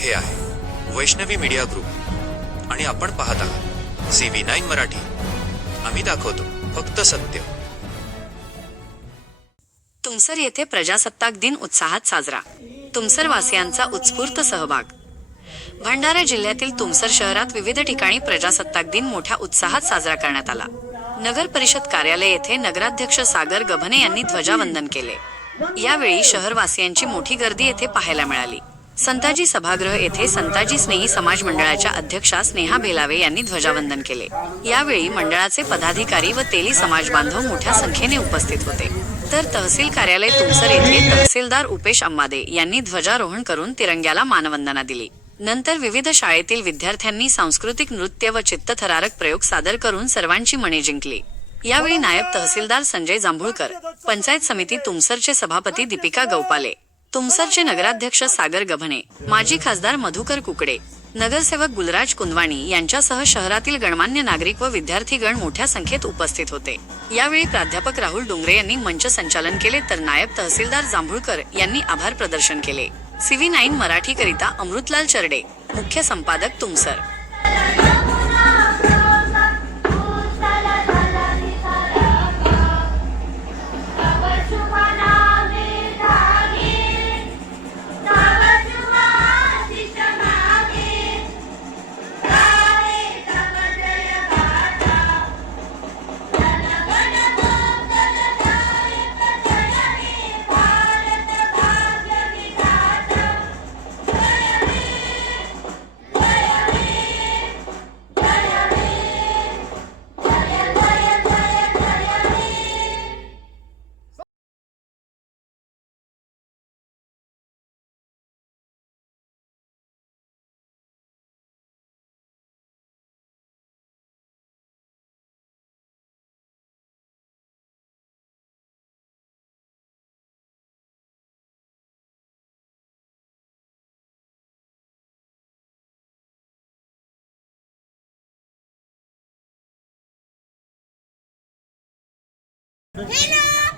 हे आहे. Vaishnavi media group. आणि आपण पाहत आहात सी व्ही नाईन मराठी. आम्ही दाखवतो फक्त सत्य. तुमसर येथे प्रजासत्ताक दिन उत्साहात साजरा. तुमसर वासियांचा उत्स्फूर्त सहभाग. भंडारा जिल्ह्यातील तुमसर शहरात विविध ठिकाणी प्रजासत्ताक दिन मोठ्या उत्साहात साजरा करण्यात आला. नगर परिषद कार्यालय येथे नगराध्यक्ष सागर गभने यांनी ध्वजावंदन केले. यावेळी शहरवासियांची मोठी गर्दी येथे पाहायला मिळाली. संताजी सभागृह येथे संताजी स्नेही समाज मंडळाच्या अध्यक्षा स्नेहा भेलावे यांनी ध्वजावंदन केले. यावेळी मंडळाचे पदाधिकारी व तेली समाज बांधव मोठ्या संख्येने उपस्थित होते. तर तहसील कार्यालय तुमसर येथे तहसीलदार उपेश अम्मादे यांनी ध्वजारोहण करून तिरंग्याला मानवंदना दिली. नंतर विविध शाळेतील विद्यार्थ्यांनी सांस्कृतिक नृत्य व चित्तथरारक प्रयोग सादर करून सर्वांची मने जिंकली. यावेळी नायब तहसीलदार संजय जांभूळकर पंचायत समिती तुमसरचे सभापती दीपिका गौपाले तुमसरचे नगराध्यक्ष सागर गभने माजी खासदार मधुकर कुकडे नगरसेवक गुलराज कुंदवाणी यांच्यासह शहरातील गणमान्य नागरिक व विद्यार्थीगण मोठ्या संख्येत उपस्थित होते. यावेळी प्राध्यापक राहुल डोंगरे यांनी मंच संचालन केले तर नायब तहसीलदार जांभूळकर यांनी आभार प्रदर्शन केले. सीव्ही नाईन मराठी करिता अमृतलाल चरडे मुख्य संपादक तुमसर. Hello!